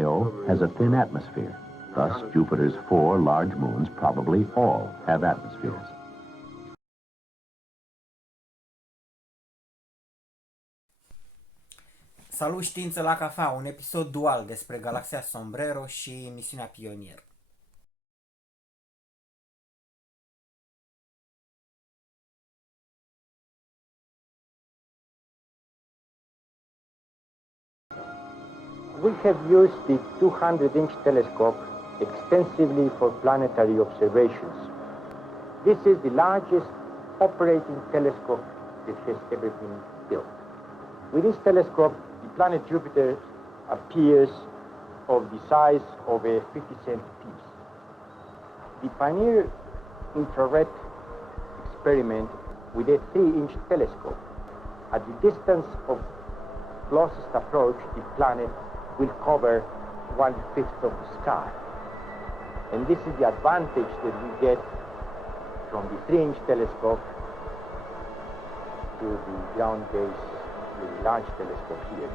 Io has a thin atmosphere. Thus, Jupiter's 4 large moons probably all have atmospheres. Salut Știință la cafea, un episod dual despre Galaxia Sombrero și misiunea Pionier. We have used the 200-inch telescope extensively for planetary observations. This is the largest operating telescope that has ever been built. With this telescope, the planet Jupiter appears of the size of a 50-cent piece. The Pioneer infrared experiment with a 3-inch telescope. At the distance of closest approach, the planet will cover 1/5 of the sky. And this is the advantage that we get from the 3-inch telescope to the ground-based, the large telescope here.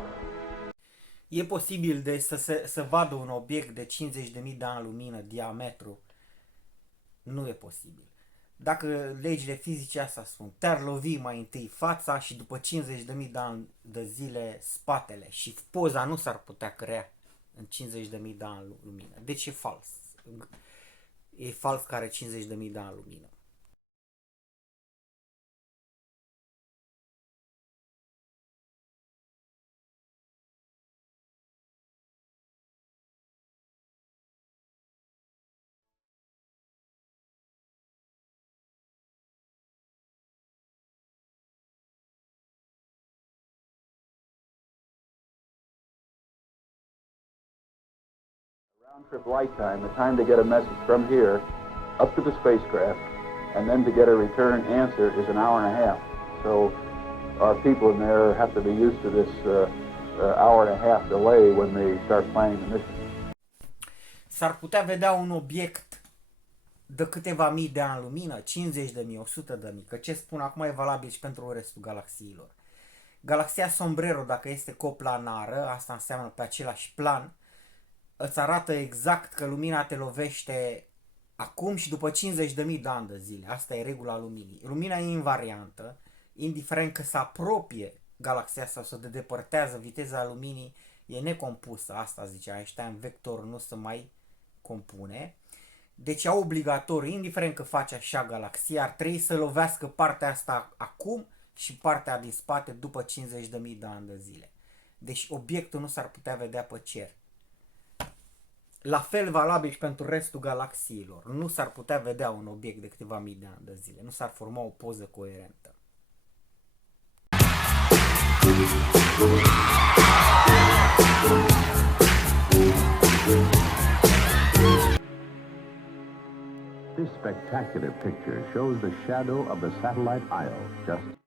E posibil să vadă un obiect de 50.000 de ani lumină diametru? Nu e posibil. Dacă legile fizice asta spun, te-ar lovi mai întâi fața și după 50.000 de ani de zile spatele și poza nu s-ar putea crea în 50.000 de ani lumină. Deci e fals. E fals că are 50.000 de ani lumină. Round-trip light time, the time to get a message from here up to the spacecraft and then to get a return answer is an hour and a half. So our people in there have to be used to this hour and a half delay when they start planning the mission. S-ar putea vedea un obiect de câteva mii de ani lumină, 50.000, 100.000, că ce spun acum e valabil și pentru restul galaxiilor. Galaxia Sombrero, dacă este coplanară, asta înseamnă pe același plan, îți arată exact că lumina te lovește acum și după 50.000 de ani de zile. Asta e regula luminii. Lumina e invariantă, indiferent că se apropie galaxia sau se depărtează, viteza luminii e necompusă. Asta zice Einstein, vectorul nu se mai compune. Deci e obligatoriu, indiferent că face așa galaxia, ar trebui să lovească partea asta acum și partea din spate după 50.000 de ani de zile. Deci obiectul nu s-ar putea vedea pe cer. La fel valabil și pentru restul galaxiilor. Nu s-ar putea vedea un obiect de câteva mii de ani de zile. Nu s-ar forma o poză coerentă. This spectacular picture shows the shadow of the satellite Io just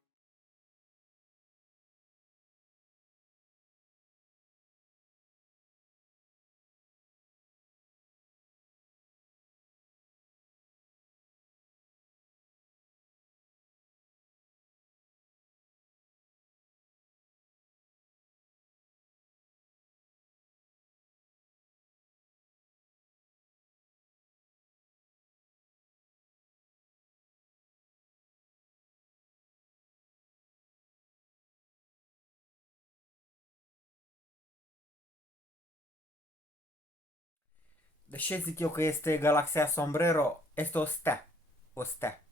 De ce zic eu că este Galaxia Sombrero? Este o stea. O stea.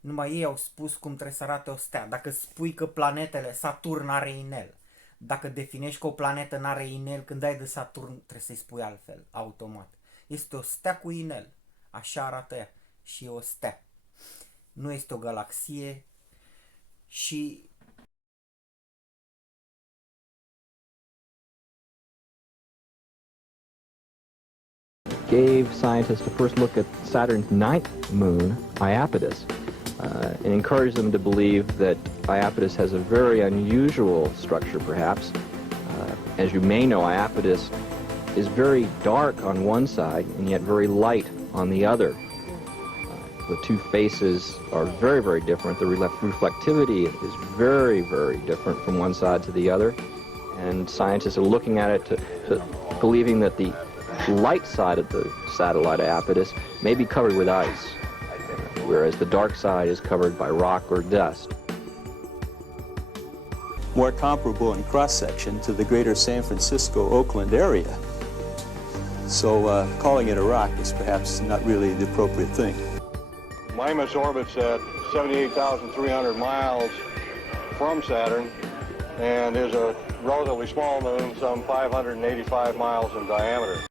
Numai ei au spus cum trebuie să arate o stea. Dacă spui că planetele, Saturn are inel, dacă definești că o planetă n-are inel, când ai de Saturn trebuie să-i spui altfel, automat. Este o stea cu inel. Așa arată ea. Și e o stea. Nu este o galaxie și gave scientists to first look at Saturn's ninth moon, Iapetus, and encouraged them to believe that Iapetus has a very unusual structure, perhaps. As you may know, Iapetus is very dark on one side and yet very light on the other. The two faces are very, very different. The reflectivity is very, very different from one side to the other. And scientists are looking at it to believing that the light side of the satellite Iapetus may be covered with ice, whereas the dark side is covered by rock or dust. More comparable in cross-section to the greater San Francisco-Oakland area. So calling it a rock is perhaps not really the appropriate thing. Mimas orbits at 78,300 miles from Saturn and is a relatively small moon, some 585 miles in diameter.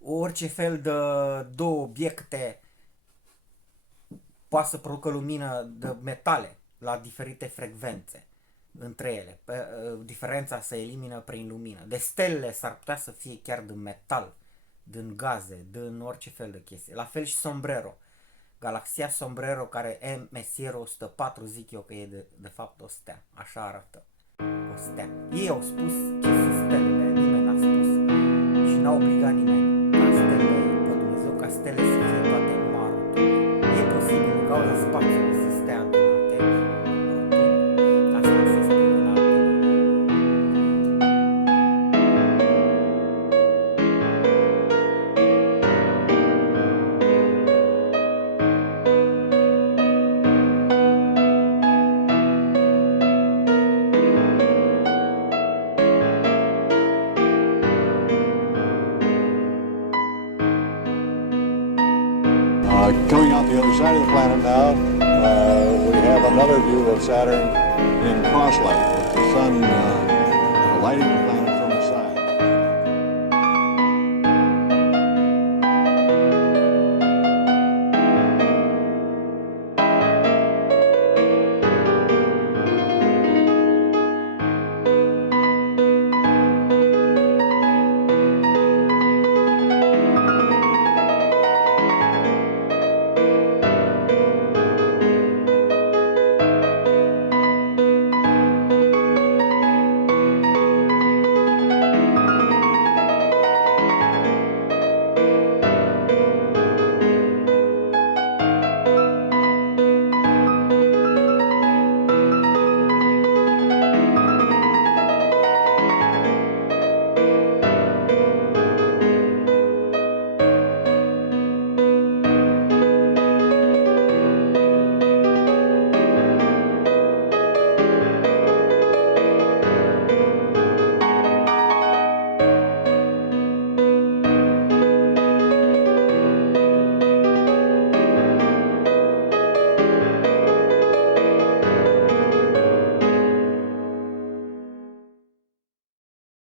Orice fel de două obiecte poate să producă lumină de metale la diferite frecvențe între ele. Diferența se elimină prin lumină. De stelele s-ar putea să fie chiar din metal, din gaze, din orice fel de chestie. La fel și Sombrero. Galaxia Sombrero, care Messier 104, zic eu că e de fapt o stea. Așa arată. O stea. Ei au spus ce sunt stelele, nimeni n-a spus. Și n-a obligat nimeni ca stele pe Dumnezeu, ca stele să fie toate numai roturi. E posibil în cauza spațiului să stea adunate roturi. Asta se spune din alte. Coming out the other side of the planet now, we have another view of Saturn in crosslight, with the sun lighting the planet